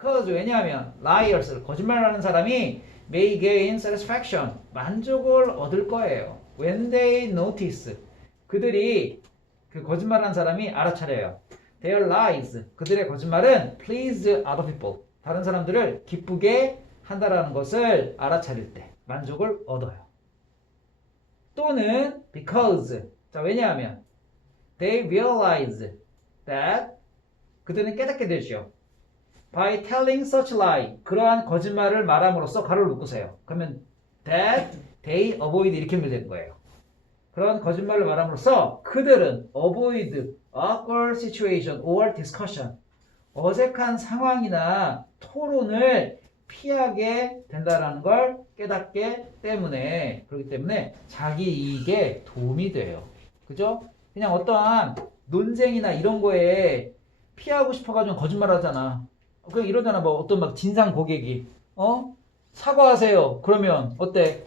Because 왜냐하면 liars 거짓말하는 사람이 may gain satisfaction 만족을 얻을 거예요. When they notice 그들이 그 거짓말하는 사람이 알아차려요. Their lies 그들의 거짓말은 please other people 다른 사람들을 기쁘게 한다라는 것을 알아차릴 때 만족을 얻어요. 또는 because 자 왜냐하면 they realize that 그들은 깨닫게 되죠. By telling such lie 그러한 거짓말을 말함으로써 가로를 묶으세요. 그러면 that they avoid 이렇게 연결되는 거예요. 그런 거짓말을 말함으로써 그들은 avoid awkward situation or discussion 어색한 상황이나 토론을 피하게 된다라는 걸 깨닫게 때문에 그렇기 때문에 자기 이익에 도움이 돼요. 그죠? 그냥 어떠한 논쟁이나 이런 거에 피하고 싶어가지고 거짓말 하잖아. 그냥 이러잖아. 뭐 어떤 막 진상 고객이 어 사과하세요. 그러면 어때?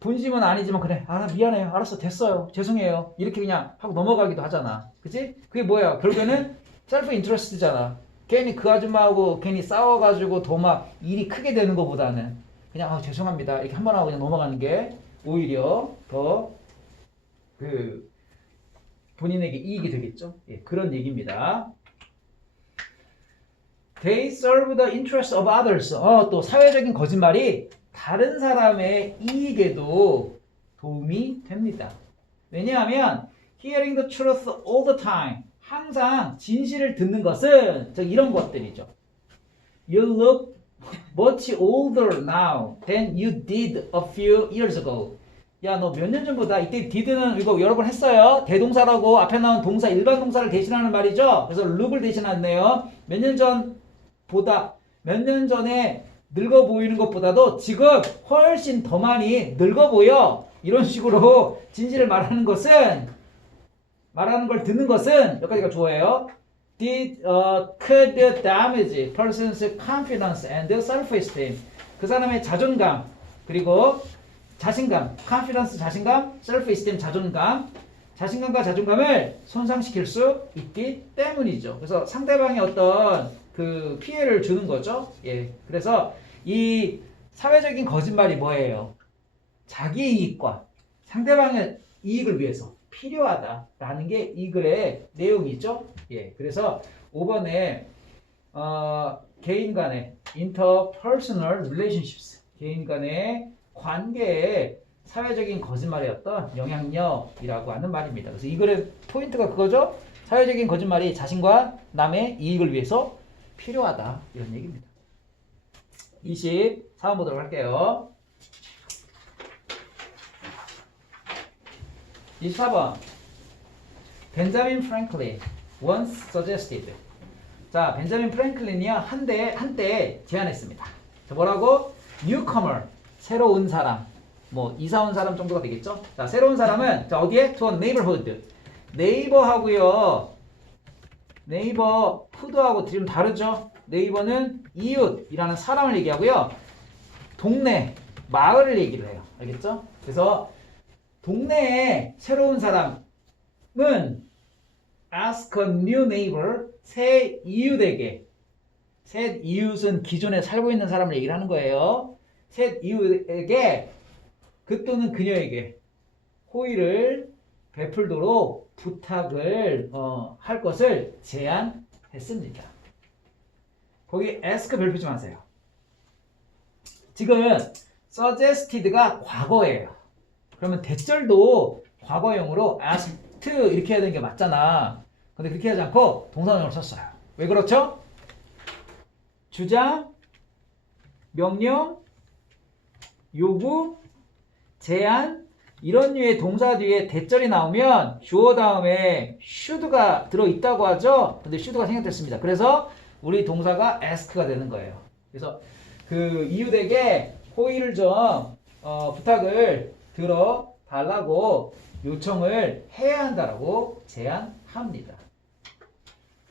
본심은 아니지만 그래. 아 미안해요. 알았어 됐어요. 죄송해요. 이렇게 그냥 하고 넘어가기도 하잖아. 그치? 그게 뭐야? 결국에는 셀프 인트레스트잖아. 괜히 그 아줌마하고 괜히 싸워가지고 더 막 일이 크게 되는 것보다는 그냥 아, 죄송합니다. 이렇게 한 번 하고 그냥 넘어가는 게 오히려 더 그 본인에게 이익이 되겠죠. 예, 그런 얘기입니다. They serve the interest of others. 어, 또 사회적인 거짓말이 다른 사람의 이익에도 도움이 됩니다. 왜냐하면 hearing the truth all the time. 항상 진실을 듣는 것은 저 이런 것들이죠. You look much older now than you did a few years ago. 야, 너 몇 년 전보다 이때 did는 이거 여러 번 했어요. 대동사라고 앞에 나온 동사 일반 동사를 대신하는 말이죠. 그래서 look을 대신하네요. 몇 년 전 보다 몇 년 전에 늙어 보이는 것보다도 지금 훨씬 더 많이 늙어 보여. 이런 식으로 진실을 말하는 것은 말하는 걸 듣는 것은 여기까지가 좋아요. Did uh, could damage person's confidence and self-esteem. 그 사람의 자존감 그리고 자신감, confidence 자신감, self-esteem 자존감, 자신감과 자존감을 손상시킬 수 있기 때문이죠. 그래서 상대방의 어떤 그 피해를 주는 거죠. 예. 그래서 이 사회적인 거짓말이 뭐예요? 자기 이익과 상대방의 이익을 위해서 필요하다라는 게 이 글의 내용이죠. 예. 그래서 5번에 어, 개인 간의 interpersonal relationships 개인 간의 관계에 사회적인 거짓말의 어떤 영향력이라고 하는 말입니다. 그래서 이 글의 포인트가 그거죠. 사회적인 거짓말이 자신과 남의 이익을 위해서 필요하다. 이런 얘기입니다. 24번 보도록 할게요. 24번 벤자민 프랭클린 once suggested. 자 벤자민 프랭클린이요. 한때 한때 제안했습니다. 자 뭐라고? Newcomer 새로운 사람. 뭐 이사 온 사람 정도가 되겠죠? 자 새로운 사람은 자 어디에? To a neighborhood. 네이버하고요 네이버 푸드하고 좀 다르죠? 네이버는 이웃이라는 사람을 얘기하고요 동네 마을을 얘기를 해요. 알겠죠? 그래서 동네에 새로운 사람은 ask a new neighbor 새 이웃에게 새 이웃은 기존에 살고 있는 사람을 얘기를 하는 거예요. 새 이웃에게 그 또는 그녀에게 호의를 베풀도록 부탁을 어, 할 것을 제안했습니다. 거기 ask 별표지 마세요. 지금 suggested가 과거예요. 그러면 대절도 과거형으로 asked 이렇게 해야 되는 게 맞잖아. 근데 그렇게 하지 않고 동사형을 썼어요. 왜 그렇죠? 주장, 명령, 요구, 제안 이런 류의 동사 뒤에 대절이 나오면 주어 다음에 should가 들어있다고 하죠. 근데 should가 생략됐습니다. 그래서 우리 동사가 ask가 되는 거예요. 그래서 그 이웃에게 호의를 좀 어, 부탁을 들어 달라고 요청을 해야 한다라고 제안합니다.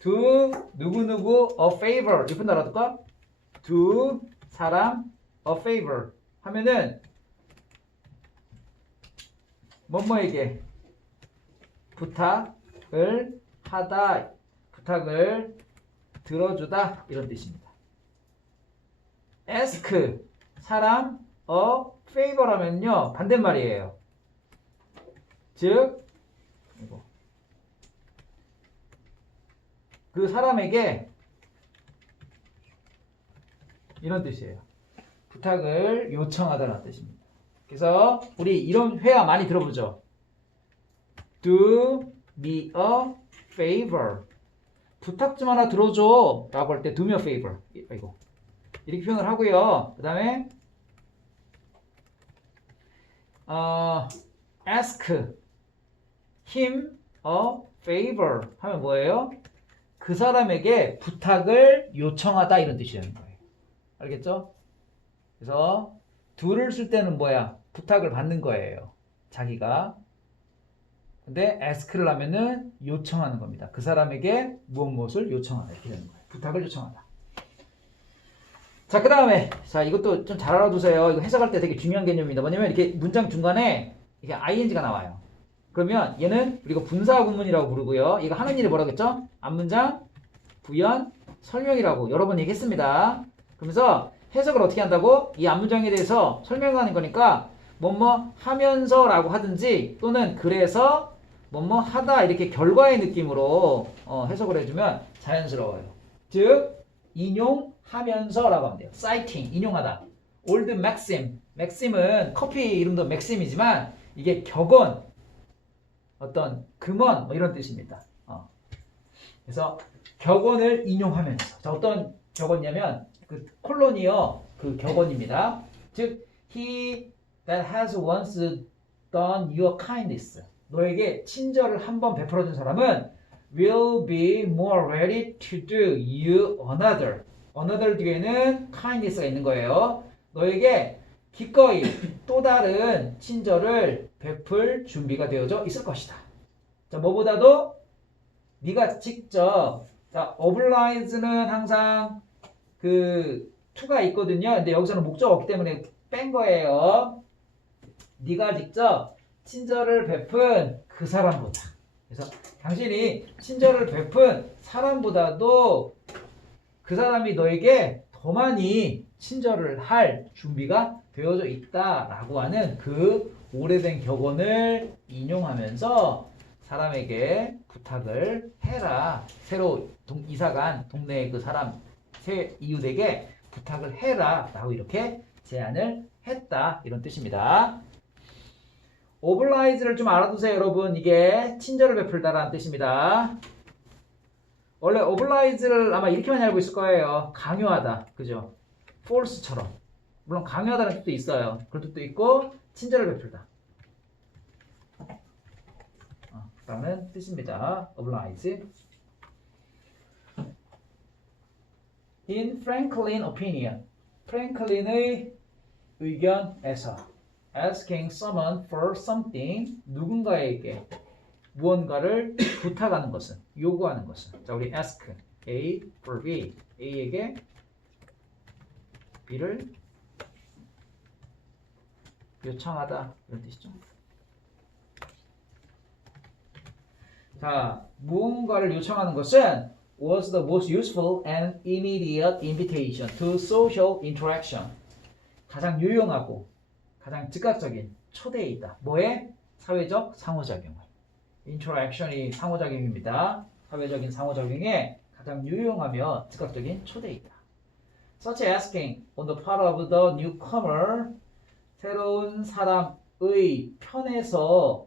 do 누구누구 a favor 이쁜 거 알아둘까? do 사람 a favor 하면은 뭐뭐에게 부탁을 하다 부탁을 들어주다 이런 뜻입니다. ask 사람 a favor하면요 반대말이에요. 즉. 그 사람에게 이런 뜻이에요. 부탁을 요청하다는 뜻입니다. 그래서 우리 이런 회화 많이 들어보죠. Do me a favor. 부탁 좀 하나 들어줘. 라고 할 때 do me a favor. 이- 이거. 이렇게 표현을 하고요. 그 다음에 어, ask him a favor 하면 뭐예요? 그 사람에게 부탁을 요청하다 이런 뜻이라는 거예요. 알겠죠? 그래서 do를 쓸 때는 뭐야? 부탁을 받는 거예요. 자기가. 근데 ask를 하면은 요청하는 겁니다. 그 사람에게 무엇 무엇을 요청하다 이렇게 되는 거예요. 부탁을 요청하다. 자, 그 다음에 자 이것도 좀 잘 알아두세요. 이거 해석할 때 되게 중요한 개념입니다. 뭐냐면 이렇게 문장 중간에 이게 ing가 나와요. 그러면 얘는 우리가 분사 구문이라고 부르고요. 이거 하는 일이 뭐라고 했죠? 앞문장, 부연, 설명이라고 여러 번 얘기했습니다. 그러면서 해석을 어떻게 한다고? 이 앞문장에 대해서 설명하는 거니까 뭐뭐 하면서 라고 하든지 또는 그래서 뭐뭐 하다 이렇게 결과의 느낌으로 어, 해석을 해주면 자연스러워요. 즉 인용하면서 라고 하면 돼요. citing 인용하다. old maxim maxim은 커피 이름도 maxim이지만 이게 격언 어떤 금언 뭐 이런 뜻입니다. 어. 그래서 격언을 인용하면서 자, 어떤 격언이냐면 그 콜로니어 그 격언입니다. 즉 he that has once done you a kindness 너에게 친절을 한 번 베풀어 준 사람은 will be more ready to do you another another 뒤에는 kindness가 있는 거예요. 너에게 기꺼이 또 다른 친절을 베풀 준비가 되어져 있을 것이다. 자, 뭐보다도 네가 직접 자, oblige는 항상 그 to가 있거든요. 근데 여기서는 목적 없기 때문에 뺀 거예요. 네가 직접 친절을 베푼 그 사람보다. 그래서 당신이 친절을 베푼 사람보다도 그 사람이 너에게 더 많이 친절을 할 준비가 되어져 있다라고 하는 그 오래된 격언을 인용하면서 사람에게 부탁을 해라. 새로 동- 이사간 동네의 그 사람 새 이웃에게 부탁을 해라 라고 이렇게 제안을 했다 이런 뜻입니다. 오블라이즈를 좀 알아두세요, 여러분. 이게 친절을 베풀다라는 뜻입니다. 원래 오블라이즈를 아마 이렇게 많이 알고 있을 거예요. 강요하다, 그죠? force처럼. 물론 강요하다는 뜻도 있어요. 그런 뜻도 있고 친절을 베풀다. 어, 라는 뜻입니다. oblige. In Franklin opinion, 프랭클린의 의견에서 asking someone for something 누군가에게 무언가를 부탁하는 것은 요구하는 것은 자 우리 ask A for B A에게 B를 요청하다 이런 뜻이죠. 자 무언가를 요청하는 것은 was the most useful and immediate invitation to social interaction 가장 유용하고 가장 즉각적인 초대이다. 뭐에? 사회적 상호작용을. 인터랙션이 상호작용입니다. 사회적인 상호작용에 가장 유용하며 즉각적인 초대이다. Such asking on the part of the newcomer 새로운 사람의 편에서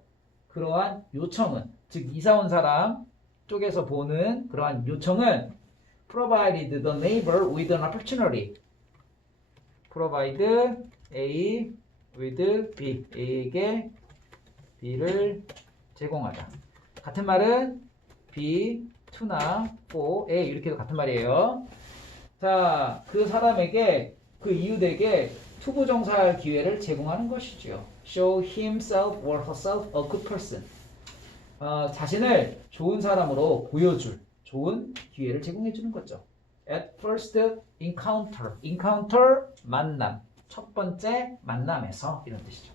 그러한 요청은 즉 이사 온 사람 쪽에서 보는 그러한 요청은 provided the neighbor with an opportunity provide A with B A에게 B를 제공하다. 같은 말은 B to나 for A 이렇게도 같은 말이에요. 자, 그 사람에게 그 이웃에게 투부정사할 기회를 제공하는 것이죠. Show himself or herself a good person. 어, 자신을 좋은 사람으로 보여줄 좋은 기회를 제공해 주는 거죠. At first encounter, encounter 만남, 첫 번째 만남에서 이런 뜻이죠.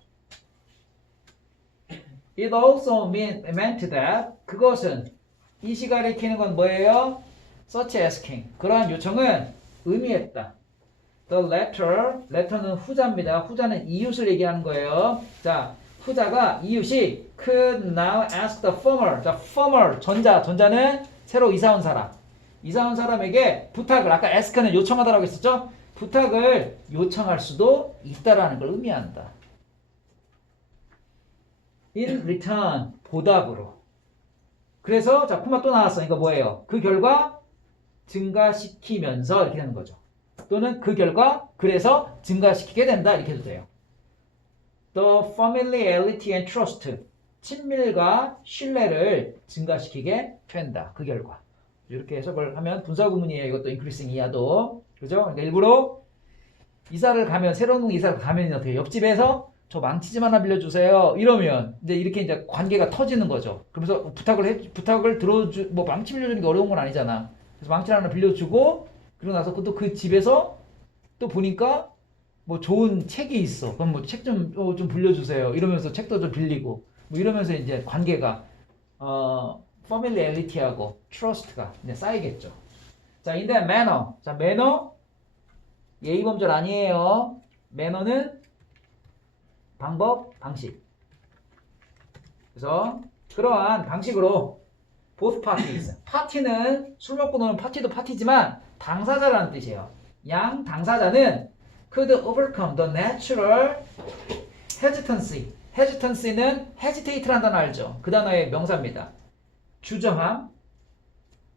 It also mean, meant that 그것은 이 시간에 키는 건 뭐예요? Such asking 그러한 요청은 의미했다. The letter, letter는 후자입니다. 후자는 이웃을 얘기하는 거예요. 자, 후자가 이웃이 could now ask the former. 자, former 전자, 전자는 새로 이사 온 사람. 이사 온 사람에게 부탁을 아까 ask는 요청하다라고 했었죠? 부탁을 요청할 수도 있다라는 걸 의미한다. in return 보답으로. 그래서 자, 코마 또 나왔어. 이거 뭐예요? 그 결과 증가시키면서 이렇게 되는 거죠. 또는 그 결과 그래서 증가시키게 된다 이렇게 해도 돼요. The familiarity and trust 친밀과 신뢰를 증가시키게 된다. 그 결과 이렇게 해석을 하면 분사 구문이에요. 이것도 increasing 이하도 그죠? 그러니까 일부러 이사를 가면 새로운 이사를 가면 어떻게 옆집에서 저 망치 좀 하나 빌려주세요. 이러면 이제 이렇게 이제 관계가 터지는 거죠. 그러면서 부탁을 해 부탁을 들어주 뭐 망치 빌려주는 게 어려운 건 아니잖아. 그래서 망치 하나 빌려주고 그러고 나서 또그 집에서 또 보니까 뭐 좋은 책이 있어. 그럼 뭐 책좀 어, 좀 빌려주세요. 이러면서 책도 좀 빌리고 뭐 이러면서 이제 관계가 어 trust가 이제 쌓이겠죠. 자, in manner. 자, 매너 예의 범절 아니에요. 매너는 방법, 방식. 그래서 그러한 방식으로 both parties. 파티는 술 먹고 노는 파티도 파티지만 당사자라는 뜻이에요. 양 당사자는 could overcome the natural hesitancy. hesitancy는 hesitate라는 단어 알죠? 그 단어의 명사입니다. 주저함.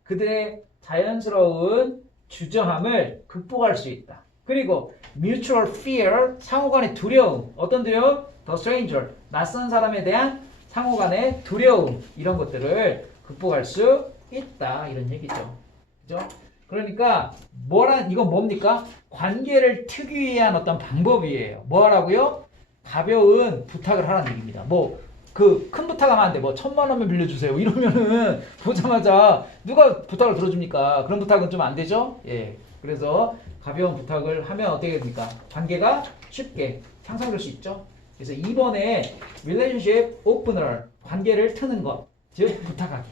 그들의 자연스러운 주저함을 극복할 수 있다. 그리고 mutual fear, 상호간의 두려움. 어떤 두려움? The stranger, 낯선 사람에 대한 상호간의 두려움. 이런 것들을 극복할 수 있다. 이런 얘기죠. 그죠? 그러니까 뭐란 이건 뭡니까? 관계를 특유한 어떤 방법이에요. 뭐라고요? 가벼운 부탁을 하라는 얘기입니다. 뭐 그 큰 부탁하면 안 돼. 뭐 천만 원만 빌려주세요. 이러면은 보자마자 누가 부탁을 들어줍니까? 그런 부탁은 좀 안 되죠. 예. 그래서 가벼운 부탁을 하면 어떻게 됩니까? 관계가 쉽게 향상될 수 있죠. 그래서 2번에 relationship opener 관계를 트는 것, 즉 부탁하기.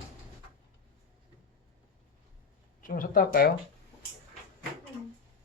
좀 쉬었다 할까요? 음.